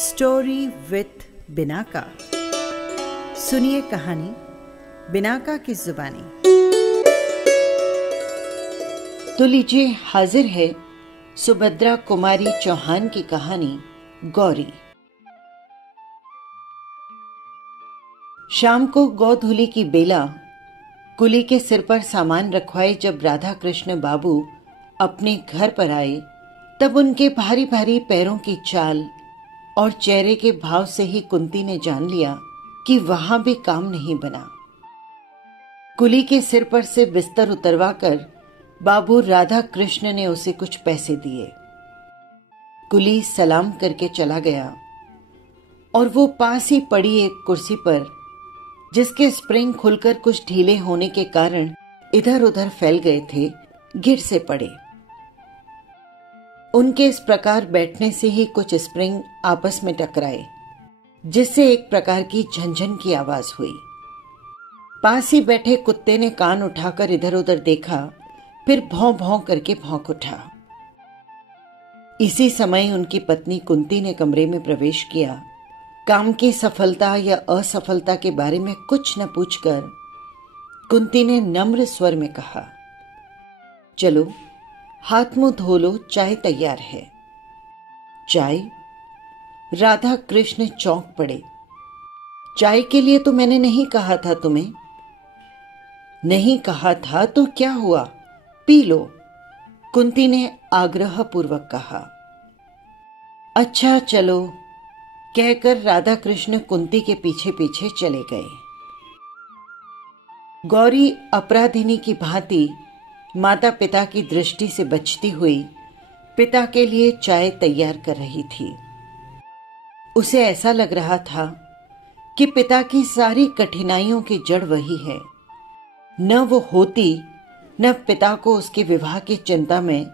Story with Binaca. सुनिए कहानी Binaca की जुबानी। तो लीजिए, हाजिर है सुभद्रा कुमारी चौहान की कहानी गौरी। शाम को गौधुली की बेला कुली के सिर पर सामान रखवाए जब राधा कृष्ण बाबू अपने घर पर आए, तब उनके भारी भारी पैरों की चाल और चेहरे के भाव से ही कुंती ने जान लिया कि वहां भी काम नहीं बना। कुली के सिर पर से बिस्तर उतरवाकर बाबू राधा कृष्ण ने उसे कुछ पैसे दिए। कुली सलाम करके चला गया और वो पास ही पड़ी एक कुर्सी पर, जिसके स्प्रिंग खुलकर कुछ ढीले होने के कारण इधर उधर फैल गए थे, गिर से पड़े। उनके इस प्रकार बैठने से ही कुछ स्प्रिंग आपस में टकराए, जिससे एक प्रकार की झंझन की आवाज हुई। पास ही बैठे कुत्ते ने कान उठाकर इधर उधर देखा, फिर भौं भौं करके भौंक उठा। इसी समय उनकी पत्नी कुंती ने कमरे में प्रवेश किया। काम की सफलता या असफलता के बारे में कुछ न पूछकर कुंती ने नम्र स्वर में कहा, चलो हाथ मुंह धो लो, चाय तैयार है। चाय? राधा कृष्ण चौंक पड़े। चाय के लिए तो मैंने नहीं कहा था तुम्हें। नहीं कहा था तो क्या हुआ, पी लो, कुंती ने आग्रह पूर्वक कहा। अच्छा चलो, कहकर राधा कृष्ण कुंती के पीछे पीछे चले गए। गौरी अपराधिनी की भांति माता पिता की दृष्टि से बचती हुई पिता के लिए चाय तैयार कर रही थी। उसे ऐसा लग रहा था कि पिता की सारी कठिनाइयों की जड़ वही है। न वो होती, न पिता को उसके विवाह की चिंता में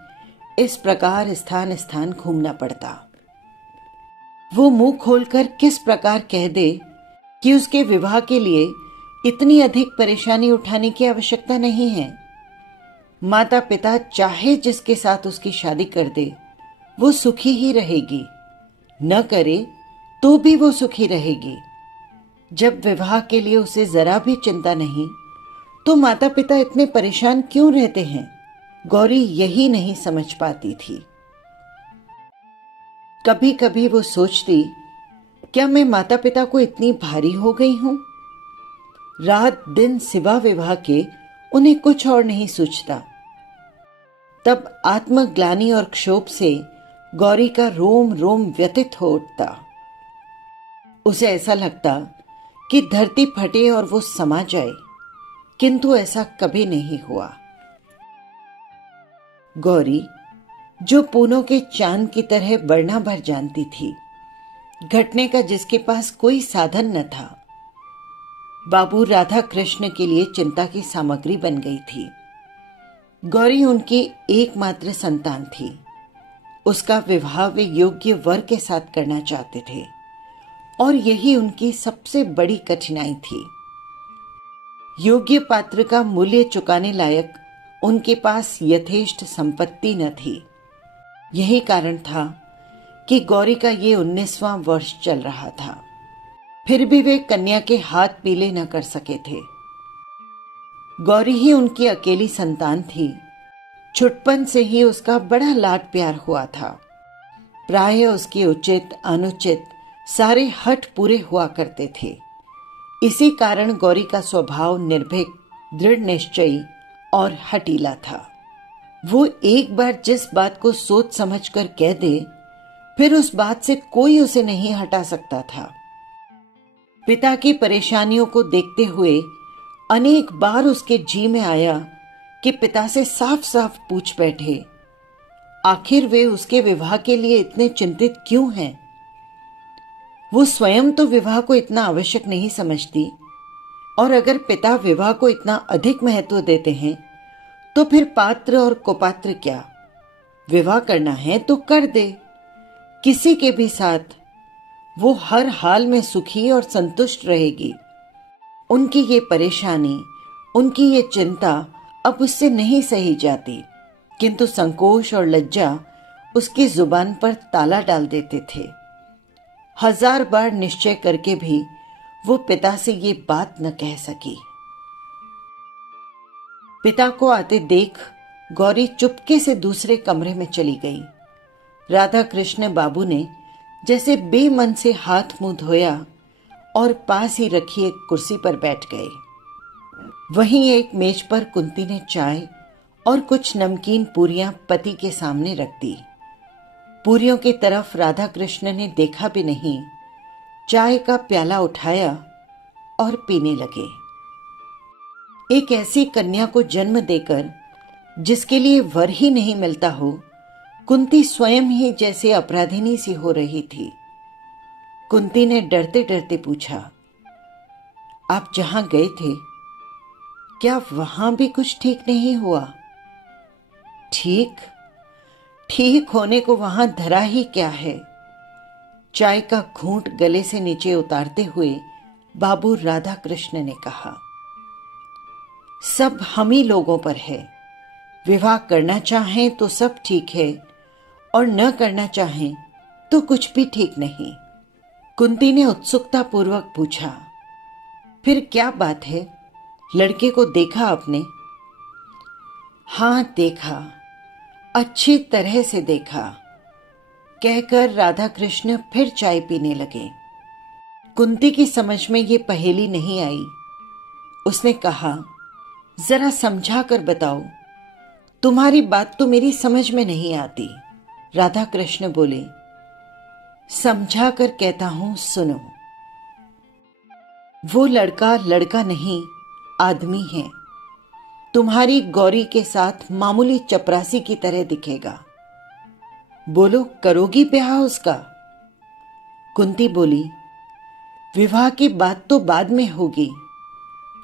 इस प्रकार स्थान स्थान घूमना पड़ता। वो मुंह खोलकर किस प्रकार कह दे कि उसके विवाह के लिए इतनी अधिक परेशानी उठाने की आवश्यकता नहीं है। माता पिता चाहे जिसके साथ उसकी शादी कर दे, वो सुखी ही रहेगी, न करे तो भी वो सुखी रहेगी। जब विवाह के लिए उसे जरा भी चिंता नहीं, तो माता पिता इतने परेशान क्यों रहते हैं? गौरी यही नहीं समझ पाती थी। कभी कभी वो सोचती, क्या मैं माता पिता को इतनी भारी हो गई हूं? रात दिन सिवा विवाह के उन्हें कुछ और नहीं सूझता। तब आत्मग्लानि और क्षोभ से गौरी का रोम रोम व्यथित हो उठता। उसे ऐसा लगता कि धरती फटे और वो समा जाए, किंतु ऐसा कभी नहीं हुआ। गौरी, जो पूनों के चांद की तरह बढ़ना भर जानती थी, घटने का जिसके पास कोई साधन न था, बाबू राधा कृष्ण के लिए चिंता की सामग्री बन गई थी। गौरी उनकी एकमात्र संतान थी। उसका विवाह वे योग्य वर के साथ करना चाहते थे और यही उनकी सबसे बड़ी कठिनाई थी। योग्य पात्र का मूल्य चुकाने लायक उनके पास यथेष्ट संपत्ति न थी। यही कारण था कि गौरी का ये 19वां वर्ष चल रहा था। फिर भी वे कन्या के हाथ पीले न कर सके थे। गौरी ही उनकी अकेली संतान थी। छुटपन से ही उसका बड़ा लाड प्यार हुआ था। प्रायः उसके उचित अनुचित सारे हठ पूरे हुआ करते थे। इसी कारण गौरी का स्वभाव निर्भीक, दृढ़ निश्चयी और हठीला था। वो एक बार जिस बात को सोच समझकर कह दे, फिर उस बात से कोई उसे नहीं हटा सकता था। पिता की परेशानियों को देखते हुए अनेक बार उसके जी में आया कि पिता से साफ साफ पूछ बैठे, आखिर वे उसके विवाह के लिए इतने चिंतित क्यों हैं? वो स्वयं तो विवाह को इतना आवश्यक नहीं समझती, और अगर पिता विवाह को इतना अधिक महत्व देते हैं, तो फिर पात्र और कुपात्र क्या? विवाह करना है तो कर दे, किसी के भी साथ। वो हर हाल में सुखी और संतुष्ट रहेगी। उनकी ये परेशानी, उनकी ये चिंता अब उससे नहीं सही जाती, किंतु संकोच और लज्जा उसकी जुबान पर ताला डाल देते थे। 1000 बार निश्चय करके भी वो पिता से ये बात न कह सकी। पिता को आते देख गौरी चुपके से दूसरे कमरे में चली गई। राधा कृष्ण बाबू ने जैसे बेमन से हाथ मुंह धोया और पास ही रखी एक कुर्सी पर बैठ गए। वहीं एक मेज पर कुंती ने चाय और कुछ नमकीन पूरियां पति के सामने रख दी। पूरियों की तरफ राधा कृष्ण ने देखा भी नहीं, चाय का प्याला उठाया और पीने लगे। एक ऐसी कन्या को जन्म देकर जिसके लिए वर ही नहीं मिलता हो, कुंती स्वयं ही जैसे अपराधिनी सी हो रही थी। कुंती ने डरते डरते पूछा, आप जहां गए थे क्या वहां भी कुछ ठीक नहीं हुआ? ठीक होने को वहां धरा ही क्या है? चाय का घूंट गले से नीचे उतारते हुए बाबू राधा कृष्ण ने कहा, सब हम ही लोगों पर है। विवाह करना चाहें तो सब ठीक है और न करना चाहें तो कुछ भी ठीक नहीं। कुंती ने उत्सुकता पूर्वक पूछा, फिर क्या बात है? लड़के को देखा आपने? हां देखा, अच्छी तरह से देखा, कहकर राधा कृष्ण फिर चाय पीने लगे। कुंती की समझ में ये पहेली नहीं आई। उसने कहा, जरा समझा कर बताओ, तुम्हारी बात तो मेरी समझ में नहीं आती। राधा कृष्ण बोले, समझा कर कहता हूं, सुनो। वो लड़का लड़का नहीं, आदमी है। तुम्हारी गौरी के साथ मामूली चपरासी की तरह दिखेगा। बोलो, करोगी ब्याह उसका? कुंती बोली, विवाह की बात तो बाद में होगी।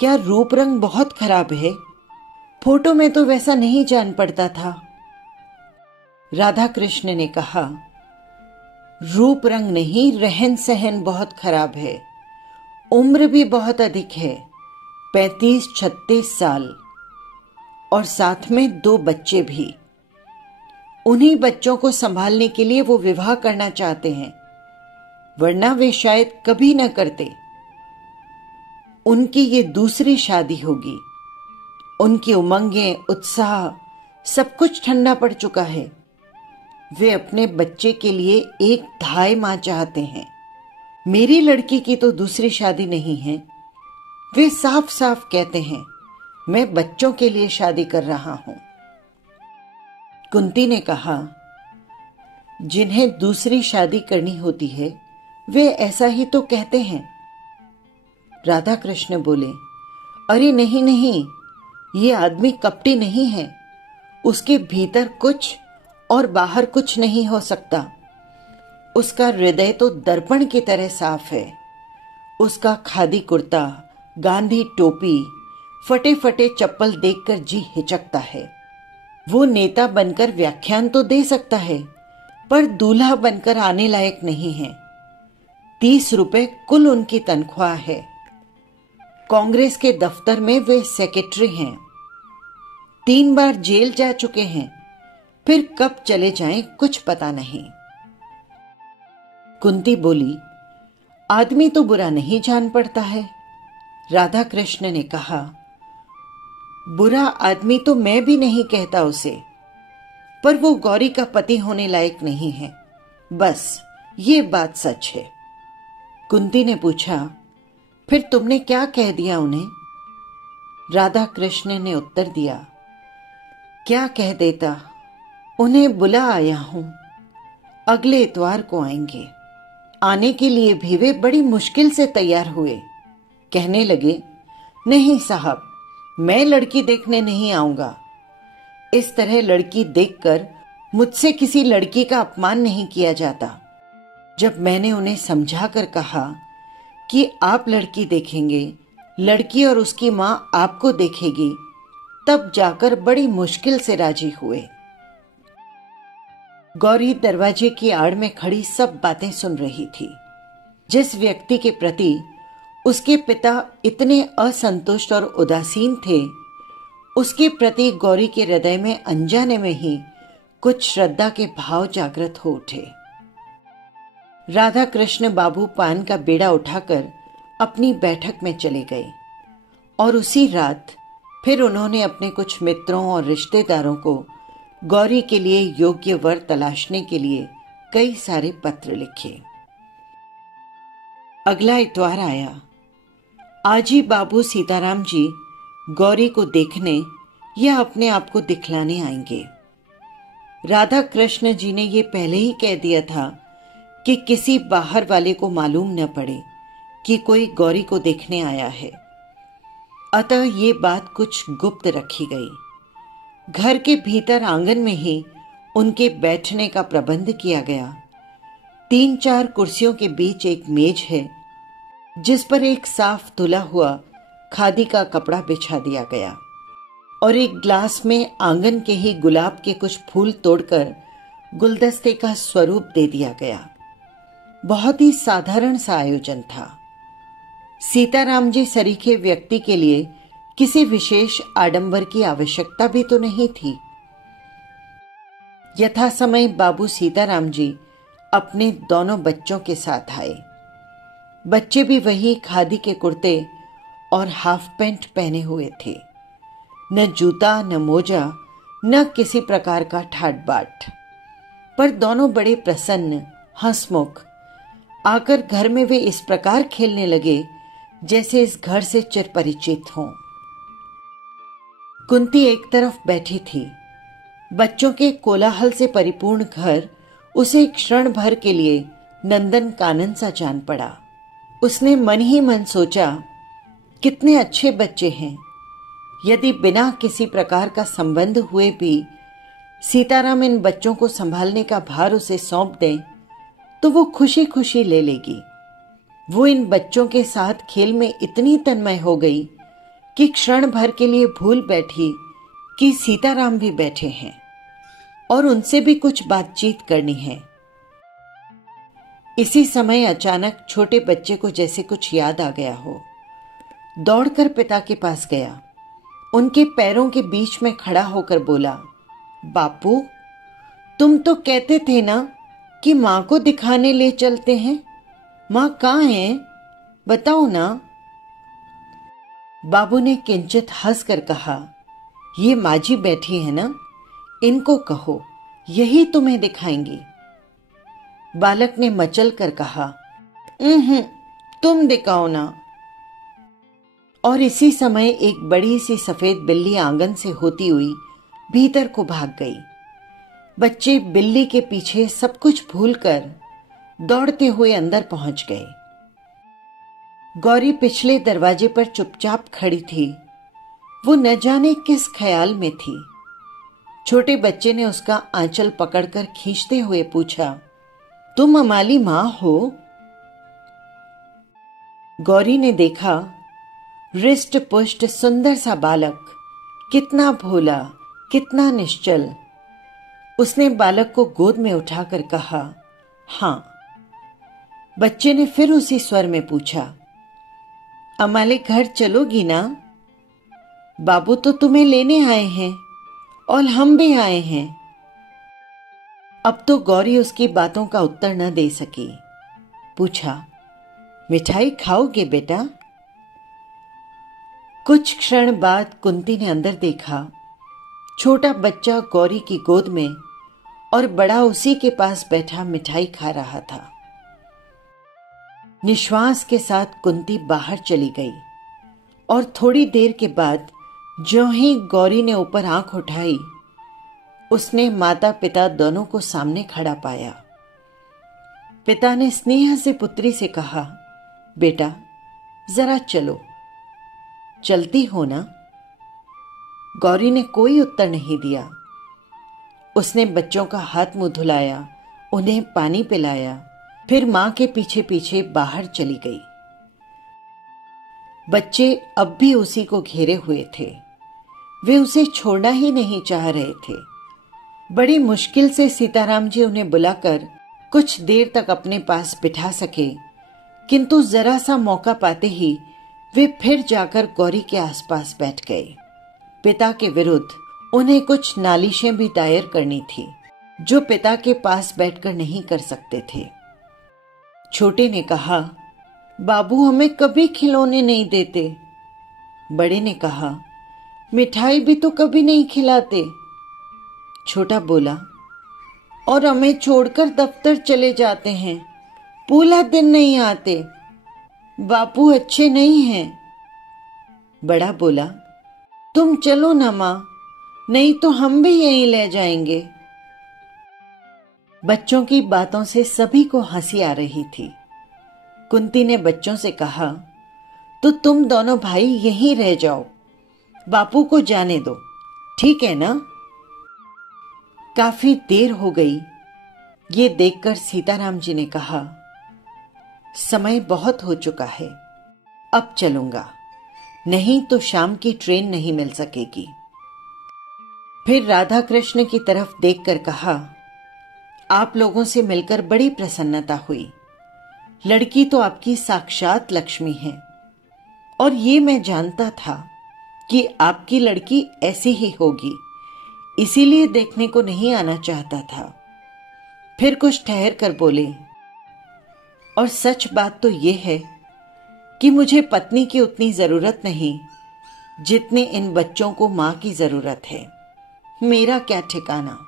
क्या रूप रंग बहुत खराब है? फोटो में तो वैसा नहीं जान पड़ता था। राधा कृष्ण ने कहा, रूप रंग नहीं, रहन सहन बहुत खराब है। उम्र भी बहुत अधिक है, 35-36 साल, और साथ में 2 बच्चे भी। उन्हीं बच्चों को संभालने के लिए वो विवाह करना चाहते हैं, वरना वे शायद कभी न करते। उनकी ये दूसरी शादी होगी। उनकी उमंगें, उत्साह, सब कुछ ठंडा पड़ चुका है। वे अपने बच्चे के लिए एक धाय मां चाहते हैं। मेरी लड़की की तो दूसरी शादी नहीं है। वे साफ साफ कहते हैं, मैं बच्चों के लिए शादी कर रहा हूं। कुंती ने कहा, जिन्हें दूसरी शादी करनी होती है वे ऐसा ही तो कहते हैं। राधा कृष्ण बोले, अरे नहीं नहीं, ये आदमी कपटी नहीं है। उसके भीतर कुछ और बाहर कुछ नहीं हो सकता। उसका हृदय तो दर्पण की तरह साफ है। उसका खादी कुर्ता, गांधी टोपी, फटे फटे चप्पल देखकर जी हिचकता है। वो नेता बनकर व्याख्यान तो दे सकता है, पर दूल्हा बनकर आने लायक नहीं है। 30 रुपए कुल उनकी तनख्वाह है। कांग्रेस के दफ्तर में वे सेक्रेटरी हैं। 3 बार जेल जा चुके हैं, फिर कब चले जाएं कुछ पता नहीं। कुंती बोली, आदमी तो बुरा नहीं जान पड़ता है। राधा कृष्ण ने कहा, बुरा आदमी तो मैं भी नहीं कहता उसे, पर वो गौरी का पति होने लायक नहीं है, बस ये बात सच है। कुंती ने पूछा, फिर तुमने क्या कह दिया उन्हें? राधा कृष्ण ने उत्तर दिया, क्या कह देता, उन्हें बुला आया हूं, अगले इतवार को आएंगे। आने के लिए भी वे बड़ी मुश्किल से तैयार हुए। कहने लगे, नहीं साहब, मैं लड़की देखने नहीं आऊंगा। इस तरह लड़की देखकर मुझसे किसी लड़की का अपमान नहीं किया जाता। जब मैंने उन्हें समझाकर कहा कि आप लड़की देखेंगे, लड़की और उसकी मां आपको देखेगी, तब जाकर बड़ी मुश्किल से राजी हुए। गौरी दरवाजे की आड़ में खड़ी सब बातें सुन रही थी। जिस व्यक्ति के प्रति उसके पिता इतने असंतुष्ट और उदासीन थे, उसके प्रति गौरी के हृदय में अनजाने में ही कुछ श्रद्धा के भाव जागृत हो उठे। राधा कृष्ण बाबू पान का बेड़ा उठाकर अपनी बैठक में चले गए और उसी रात फिर उन्होंने अपने कुछ मित्रों और रिश्तेदारों को गौरी के लिए योग्य वर तलाशने के लिए कई सारे पत्र लिखे। अगला इतवार आया। आज ही बाबू सीताराम जी गौरी को देखने या अपने आप को दिखलाने आएंगे। राधा कृष्ण जी ने ये पहले ही कह दिया था कि किसी बाहर वाले को मालूम न पड़े कि कोई गौरी को देखने आया है, अतः ये बात कुछ गुप्त रखी गई। घर के भीतर आंगन में ही उनके बैठने का प्रबंध किया गया। 3-4 कुर्सियों के बीच एक मेज है जिस पर एक साफ धुला हुआ खादी का कपड़ा बिछा दिया गया और एक ग्लास में आंगन के ही गुलाब के कुछ फूल तोड़कर गुलदस्ते का स्वरूप दे दिया गया। बहुत ही साधारण सा आयोजन था। सीताराम जी सरीखे व्यक्ति के लिए किसी विशेष आडंबर की आवश्यकता भी तो नहीं थी। यथा समय बाबू सीताराम जी अपने दोनों बच्चों के साथ आए। बच्चे भी वही खादी के कुर्ते और हाफ पैंट पहने हुए थे। न जूता, न मोजा, न किसी प्रकार का ठाट बाट, पर दोनों बड़े प्रसन्न, हंसमुख। आकर घर में वे इस प्रकार खेलने लगे जैसे इस घर से चिरपरिचित हों। कुंती एक तरफ बैठी थी। बच्चों के कोलाहल से परिपूर्ण घर उसे क्षण भर के लिए नंदन कानन सा जान पड़ा। उसने मन ही मन सोचा, कितने अच्छे बच्चे हैं। यदि बिना किसी प्रकार का संबंध हुए भी सीताराम इन बच्चों को संभालने का भार उसे सौंप दें तो वो खुशी खुशी ले लेगी। वो इन बच्चों के साथ खेल में इतनी तन्मय हो गई कि क्षण भर के लिए भूल बैठी कि सीताराम भी बैठे हैं और उनसे भी कुछ बातचीत करनी है। इसी समय अचानक छोटे बच्चे को जैसे कुछ याद आ गया हो। दौड़कर पिता के पास गया। उनके पैरों के बीच में खड़ा होकर बोला, बापू, तुम तो कहते थे ना कि माँ को दिखाने ले चलते हैं। माँ कहाँ है, बताओ ना। बाबू ने किंचित हंसकर कहा, ये माँ जी बैठी है ना, इनको कहो, यही तुम्हें दिखाएंगी। बालक ने मचल कर कहा, तुम दिखाओ ना। और इसी समय एक बड़ी सी सफेद बिल्ली आंगन से होती हुई भीतर को भाग गई। बच्चे बिल्ली के पीछे सब कुछ भूलकर दौड़ते हुए अंदर पहुंच गए। गौरी पिछले दरवाजे पर चुपचाप खड़ी थी। वो न जाने किस ख्याल में थी। छोटे बच्चे ने उसका आंचल पकड़कर खींचते हुए पूछा, तुम हमारी मां हो? गौरी ने देखा, रिष्ट पुष्ट सुंदर सा बालक, कितना भोला, कितना निश्चल। उसने बालक को गोद में उठाकर कहा, हां। बच्चे ने फिर उसी स्वर में पूछा, हमारे घर चलोगी ना? बाबू तो तुम्हें लेने आए हैं और हम भी आए हैं। अब तो गौरी उसकी बातों का उत्तर न दे सकी। पूछा, मिठाई खाओगे बेटा? कुछ क्षण बाद कुंती ने अंदर देखा। छोटा बच्चा गौरी की गोद में और बड़ा उसी के पास बैठा मिठाई खा रहा था। निश्वास के साथ कुंती बाहर चली गई और थोड़ी देर के बाद ज्यों ही गौरी ने ऊपर आंख उठाई, उसने माता पिता दोनों को सामने खड़ा पाया। पिता ने स्नेह से पुत्री से कहा, बेटा जरा चलो। चलती हो ना? गौरी ने कोई उत्तर नहीं दिया। उसने बच्चों का हाथ मुंह धुलाया, उन्हें पानी पिलाया, फिर मां के पीछे पीछे बाहर चली गई। बच्चे अब भी उसी को घेरे हुए थे। वे उसे छोड़ना ही नहीं चाह रहे थे। बड़ी मुश्किल से सीताराम जी उन्हें बुलाकर कुछ देर तक अपने पास बिठा सके, किंतु जरा सा मौका पाते ही वे फिर जाकर गौरी के आसपास बैठ गए। पिता के विरुद्ध उन्हें कुछ नालिशें भी दायर करनी थी, जो पिता के पास बैठकर नहीं कर सकते थे। छोटे ने कहा, बाबू हमें कभी खिलौने नहीं देते। बड़े ने कहा, मिठाई भी तो कभी नहीं खिलाते। छोटा बोला, और हमें छोड़कर दफ्तर चले जाते हैं, पूरा दिन नहीं आते। बापू अच्छे नहीं हैं। बड़ा बोला, तुम चलो ना मां, नहीं तो हम भी यहीं ले जाएंगे। बच्चों की बातों से सभी को हंसी आ रही थी। कुंती ने बच्चों से कहा, तो तुम दोनों भाई यहीं रह जाओ, बापू को जाने दो, ठीक है ना? काफी देर हो गई। ये देखकर सीताराम जी ने कहा, समय बहुत हो चुका है, अब चलूंगा, नहीं तो शाम की ट्रेन नहीं मिल सकेगी। फिर राधा कृष्ण की तरफ देखकर कहा, आप लोगों से मिलकर बड़ी प्रसन्नता हुई। लड़की तो आपकी साक्षात लक्ष्मी है, और ये मैं जानता था कि आपकी लड़की ऐसी ही होगी, इसीलिए देखने को नहीं आना चाहता था। फिर कुछ ठहर कर बोले, और सच बात तो यह है कि मुझे पत्नी की उतनी जरूरत नहीं जितने इन बच्चों को मां की जरूरत है। मेरा क्या ठिकाना,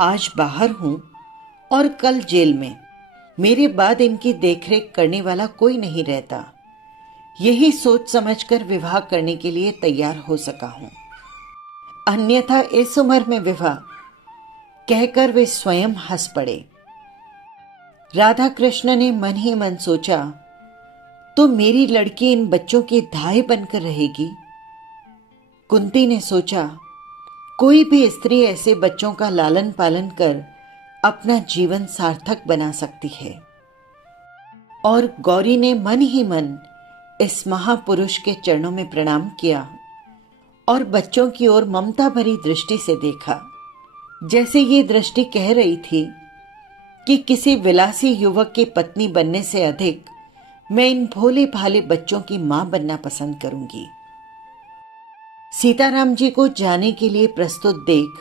आज बाहर हूं और कल जेल में। मेरे बाद इनकी देखरेख करने वाला कोई नहीं रहता। यही सोच समझकर विवाह करने के लिए तैयार हो सका हूं, अन्यथा इस उम्र में विवाह, कहकर वे स्वयं हंस पड़े। राधा कृष्ण ने मन ही मन सोचा, तो मेरी लड़की इन बच्चों की धाय बनकर रहेगी। कुंती ने सोचा, कोई भी स्त्री ऐसे बच्चों का लालन पालन कर अपना जीवन सार्थक बना सकती है। और गौरी ने मन ही मन इस महापुरुष के चरणों में प्रणाम किया और बच्चों की ओर ममता भरी दृष्टि से देखा, जैसे ये दृष्टि कह रही थी कि किसी विलासी युवक की पत्नी बनने से अधिक मैं इन भोले भाले बच्चों की मां बनना पसंद करूंगी। सीताराम जी को जाने के लिए प्रस्तुत देख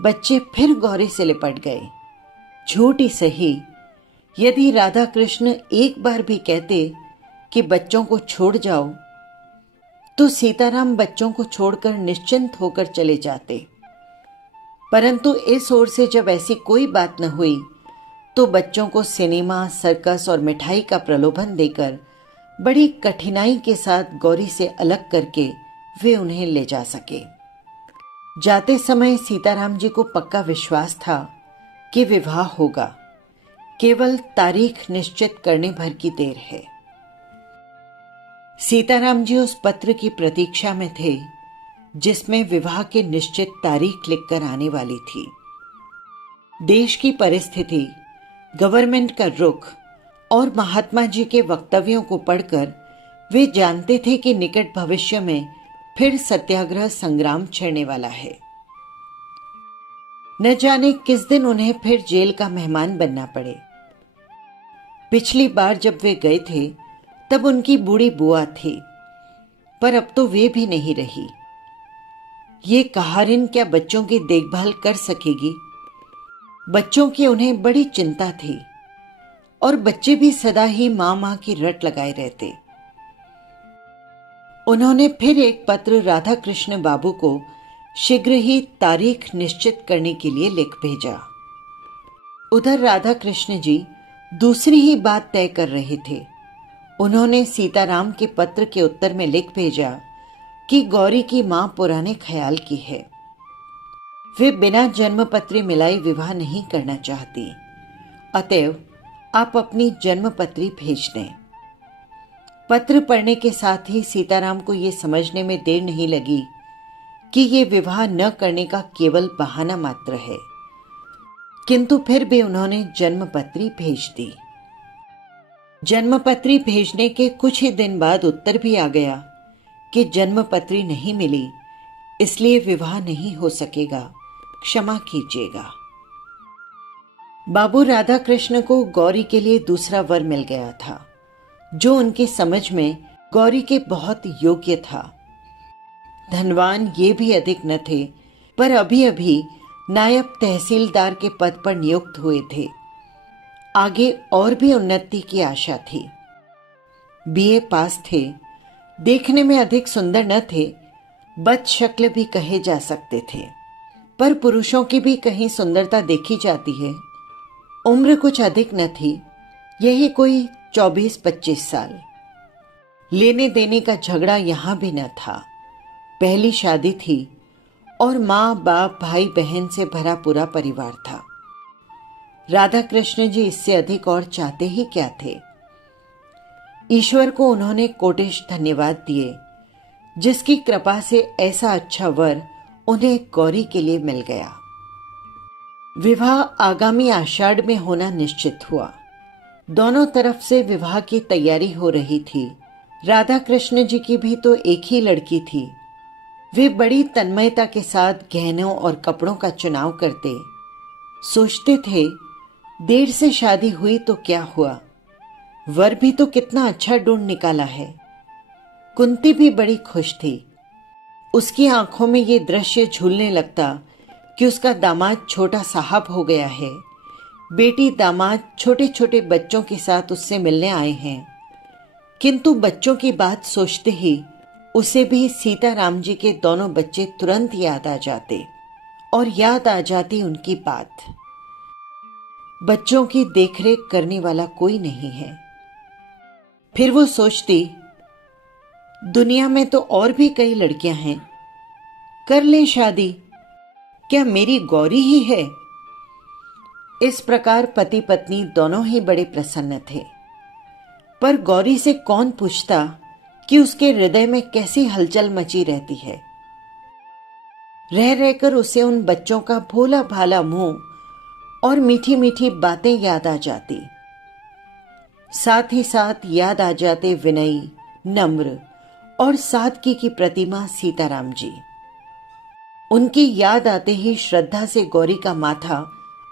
बच्चे फिर गौरी से लिपट गए। झूठ ही सही, यदि राधा कृष्ण एक बार भी कहते कि बच्चों को छोड़ जाओ, तो सीताराम बच्चों को छोड़कर निश्चिंत होकर चले जाते। परंतु इस ओर से जब ऐसी कोई बात न हुई, तो बच्चों को सिनेमा, सर्कस और मिठाई का प्रलोभन देकर बड़ी कठिनाई के साथ गौरी से अलग करके वे उन्हें ले जा सके। जाते समय सीताराम जी को पक्का विश्वास था कि विवाह होगा, केवल तारीख निश्चित करने भर की देर है। सीताराम जी उस पत्र की प्रतीक्षा में थे जिसमें विवाह की निश्चित तारीख लिखकर आने वाली थी। देश की परिस्थिति, गवर्नमेंट का रुख और महात्मा जी के वक्तव्यों को पढ़कर वे जानते थे कि निकट भविष्य में फिर सत्याग्रह संग्राम छिड़ने वाला है। न जाने किस दिन उन्हें फिर जेल का मेहमान बनना पड़े। पिछली बार जब वे गए थे तब उनकी बूढ़ी बुआ थी, पर अब तो वे भी नहीं रही। ये कहारिन क्या बच्चों की देखभाल कर सकेगी? बच्चों की उन्हें बड़ी चिंता थी और बच्चे भी सदा ही मां मां की रट लगाए रहते। उन्होंने फिर एक पत्र राधा कृष्ण बाबू को शीघ्र ही तारीख निश्चित करने के लिए लिख भेजा। उधर राधा कृष्ण जी दूसरी ही बात तय कर रहे थे। उन्होंने सीताराम के पत्र के उत्तर में लिख भेजा कि गौरी की मां पुराने ख्याल की है। वे बिना जन्मपत्री मिलाए विवाह नहीं करना चाहती, अतएव आप अपनी जन्मपत्री भेज दें। पत्र पढ़ने के साथ ही सीताराम को यह समझने में देर नहीं लगी कि ये विवाह न करने का केवल बहाना मात्र है, किंतु फिर भी उन्होंने जन्मपत्री भेज दी। जन्मपत्री भेजने के कुछ ही दिन बाद उत्तर भी आ गया कि जन्मपत्री नहीं मिली, इसलिए विवाह नहीं हो सकेगा, क्षमा कीजिएगा। बाबू राधा कृष्ण को गौरी के लिए दूसरा वर मिल गया था, जो उनकी समझ में गौरी के बहुत योग्य था। धनवान ये भी अधिक न थे, पर अभी अभी नायब तहसीलदार के पद पर नियुक्त हुए थे। आगे और भी उन्नति की आशा थी। बीए पास थे, देखने में अधिक सुंदर न थे, बदशक्ल भी कहे जा सकते थे, पर पुरुषों की भी कहीं सुंदरता देखी जाती है। उम्र कुछ अधिक न थी, यही कोई 24-25 साल। लेने देने का झगड़ा यहां भी न था। पहली शादी थी और माँ बाप भाई बहन से भरा पूरा परिवार था। राधा कृष्ण जी इससे अधिक और चाहते ही क्या थे। ईश्वर को उन्होंने कोटिश धन्यवाद दिए, जिसकी कृपा से ऐसा अच्छा वर उन्हें गौरी के लिए मिल गया। विवाह आगामी आषाढ़ में होना निश्चित हुआ। दोनों तरफ से विवाह की तैयारी हो रही थी। राधा कृष्ण जी की भी तो एक ही लड़की थी। वे बड़ी तन्मयता के साथ गहनों और कपड़ों का चुनाव करते। सोचते थे, देर से शादी हुई तो क्या हुआ, वर भी तो कितना अच्छा ढूंढ निकाला है। कुंती भी बड़ी खुश थी। उसकी आंखों में ये दृश्य झूलने लगता कि उसका दामाद छोटा साहब हो गया है। बेटी दामाद छोटे छोटे बच्चों के साथ उससे मिलने आए हैं। किंतु बच्चों की बात सोचते ही उसे भी सीताराम जी के दोनों बच्चे तुरंत याद आ जाते और याद आ जाती उनकी बात। बच्चों की देखरेख करने वाला कोई नहीं है। फिर वो सोचती, दुनिया में तो और भी कई लड़कियां हैं, कर ले शादी, क्या मेरी गौरी ही है। इस प्रकार पति पत्नी दोनों ही बड़े प्रसन्न थे। पर गौरी से कौन पूछता कि उसके हृदय में कैसी हलचल मची रहती है। रह रहकर उसे उन बच्चों का भोला भाला मुंह और मीठी मीठी बातें याद आ जाती। साथ ही साथ याद आ जाते विनयी, नम्र और सादगी की प्रतिमा सीताराम जी। उनकी याद आते ही श्रद्धा से गौरी का माथा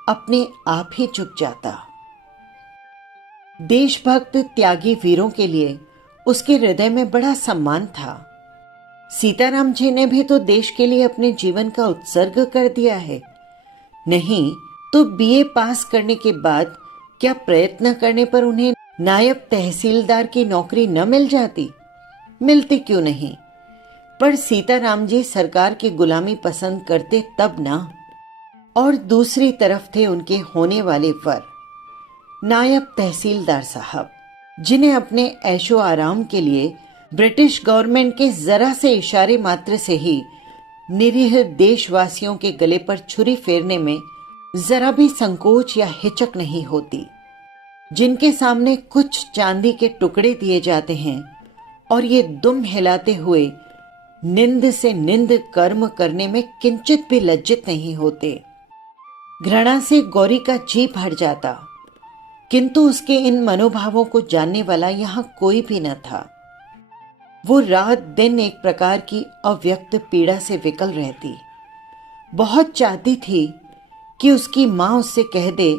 अपने आप ही झुक जाता। देशभक्त त्यागी वीरों के लिए उसके हृदय में बड़ा सम्मान था। सीताराम जी ने भी तो देश के लिए अपने जीवन का उत्सर्ग कर दिया है। नहीं तो बीए पास करने के बाद क्या प्रयत्न करने पर उन्हें नायब तहसीलदार की नौकरी न मिल जाती? मिलती क्यों नहीं, पर सीताराम जी सरकार की गुलामी पसंद करते तब ना। और दूसरी तरफ थे उनके होने वाले वर, नायब तहसीलदार साहब, जिन्हें अपने ऐशो आराम के लिए ब्रिटिश गवर्नमेंट के जरा से इशारे मात्र से ही निरीह देशवासियों के गले पर छुरी फेरने में जरा भी संकोच या हिचक नहीं होती, जिनके सामने कुछ चांदी के टुकड़े दिए जाते हैं और ये दुम हिलाते हुए निंद से निंद कर्म करने में किंचित भी लज्जित नहीं होते। घृणा से गौरी का जी भर जाता, किंतु उसके इन मनोभावों को जानने वाला यहां कोई भी न था। वो रात दिन एक प्रकार की अव्यक्त पीड़ा से विकल रहती। बहुत चाहती थी कि उसकी मां उससे कह दे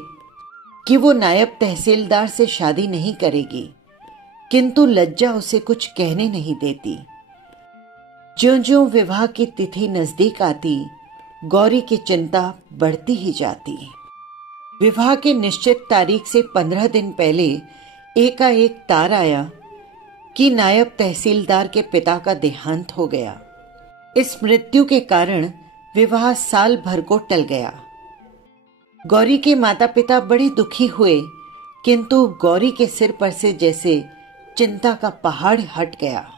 कि वो नायब तहसीलदार से शादी नहीं करेगी, किंतु लज्जा उसे कुछ कहने नहीं देती। ज्यों-ज्यों विवाह की तिथि नजदीक आती, गौरी की चिंता बढ़ती ही जाती। विवाह के निश्चित तारीख से 15 दिन पहले एकाएक तार आया कि नायब तहसीलदार के पिता का देहांत हो गया। इस मृत्यु के कारण विवाह साल भर को टल गया। गौरी के माता पिता बड़े दुखी हुए, किंतु गौरी के सिर पर से जैसे चिंता का पहाड़ हट गया।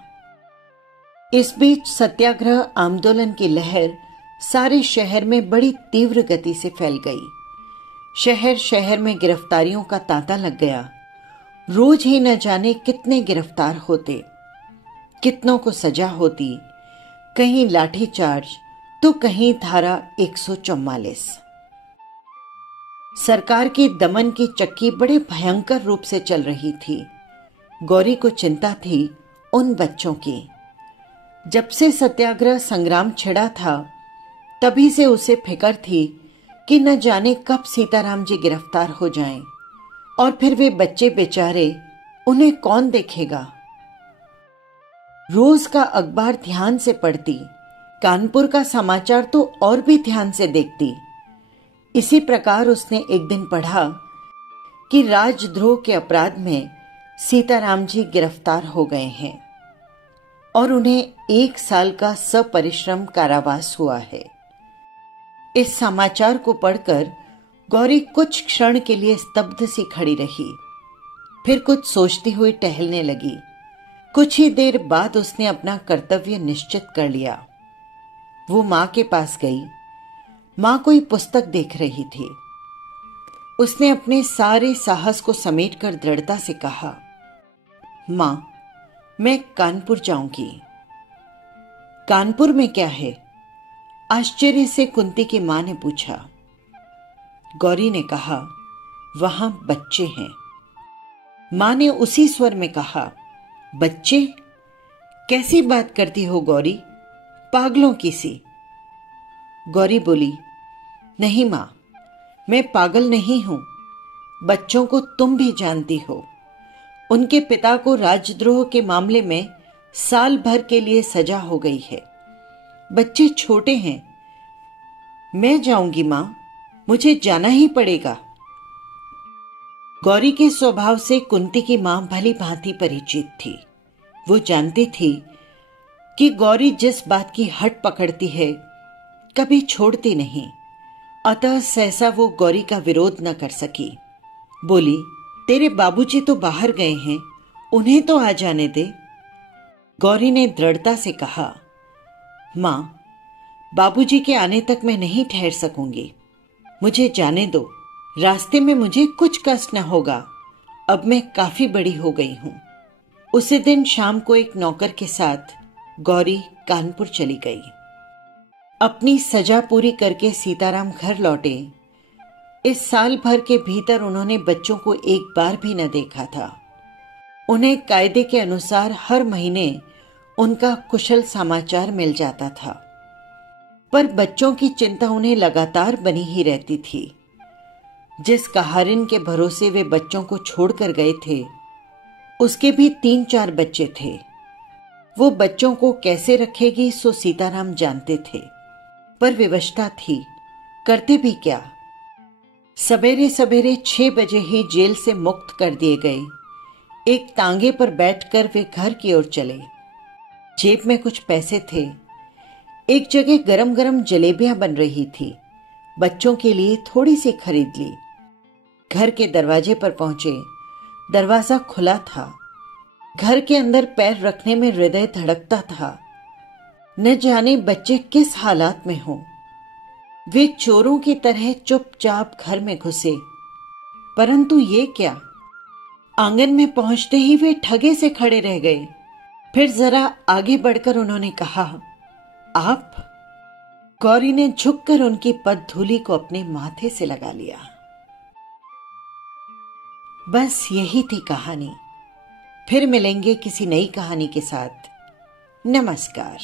इस बीच सत्याग्रह आंदोलन की लहर सारे शहर में बड़ी तीव्र गति से फैल गई। शहर शहर में गिरफ्तारियों का तांता लग गया। रोज ही न जाने कितने गिरफ्तार होते, कितनों को सजा होती, कहीं लाठीचार्ज तो कहीं धारा 144। सरकार की दमन की चक्की बड़े भयंकर रूप से चल रही थी। गौरी को चिंता थी उन बच्चों की। जब से सत्याग्रह संग्राम छिड़ा था, तभी से उसे फिक्र थी कि न जाने कब सीताराम जी गिरफ्तार हो जाएं, और फिर वे बच्चे बेचारे, उन्हें कौन देखेगा। रोज का अखबार ध्यान से पढ़ती, कानपुर का समाचार तो और भी ध्यान से देखती। इसी प्रकार उसने एक दिन पढ़ा कि राजद्रोह के अपराध में सीताराम जी गिरफ्तार हो गए हैं और उन्हें 1 साल का सपरिश्रम कारावास हुआ है। इस समाचार को पढ़कर गौरी कुछ क्षण के लिए स्तब्ध सी खड़ी रही, फिर कुछ सोचती हुई टहलने लगी। कुछ ही देर बाद उसने अपना कर्तव्य निश्चित कर लिया। वो मां के पास गई। मां कोई पुस्तक देख रही थी। उसने अपने सारे साहस को समेटकर दृढ़ता से कहा, मां, मैं कानपुर जाऊंगी। कानपुर में क्या है? आश्चर्य से कुंती की मां ने पूछा। गौरी ने कहा, वहां बच्चे हैं। मां ने उसी स्वर में कहा, बच्चे? कैसी बात करती हो गौरी, पागलों की सी। गौरी बोली, नहीं मां, मैं पागल नहीं हूं। बच्चों को तुम भी जानती हो। उनके पिता को राजद्रोह के मामले में साल भर के लिए सजा हो गई है। बच्चे छोटे हैं। मैं जाऊंगी मां, मुझे जाना ही पड़ेगा। गौरी के स्वभाव से कुंती की मां भली भांति परिचित थी। वो जानती थी कि गौरी जिस बात की हट पकड़ती है कभी छोड़ती नहीं, अतः सहसा वो गौरी का विरोध न कर सकी। बोली, तेरे बाबूजी तो बाहर गए हैं, उन्हें तो आ जाने दे। गौरी ने दृढ़ता से कहा, मां, बाबूजी के आने तक मैं नहीं ठहर सकूंगी। मुझे जाने दो। रास्ते में मुझे कुछ कष्ट न होगा। अब मैं काफी बड़ी हो गई हूं। उसी दिन शाम को एक नौकर के साथ गौरी कानपुर चली गई। अपनी सजा पूरी करके सीताराम घर लौटे। इस साल भर के भीतर उन्होंने बच्चों को एक बार भी न देखा था। उन्हें कायदे के अनुसार हर महीने उनका कुशल समाचार मिल जाता था, पर बच्चों की चिंता उन्हें लगातार बनी ही रहती थी। जिस कहारिन के भरोसे वे बच्चों को छोड़कर गए थे, उसके भी 3-4 बच्चे थे। वो बच्चों को कैसे रखेगी सो सीताराम जानते थे, पर विवशता थी, करते भी क्या। सवेरे सवेरे 6 बजे ही जेल से मुक्त कर दिए गए। एक तांगे पर बैठकर वे घर की ओर चले। जेब में कुछ पैसे थे। एक जगह गरम गरम जलेबियां बन रही थी। बच्चों के लिए थोड़ी सी खरीद ली। घर के दरवाजे पर पहुंचे। दरवाजा खुला था। घर के अंदर पैर रखने में हृदय धड़कता था। न जाने बच्चे किस हालात में हों। वे चोरों की तरह चुपचाप घर में घुसे, परंतु ये क्या, आंगन में पहुंचते ही वे ठगे से खड़े रह गए। फिर जरा आगे बढ़कर उन्होंने कहा, आप? गौरी ने झुककर उनकी पदधूलि को अपने माथे से लगा लिया। बस यही थी कहानी। फिर मिलेंगे किसी नई कहानी के साथ। नमस्कार।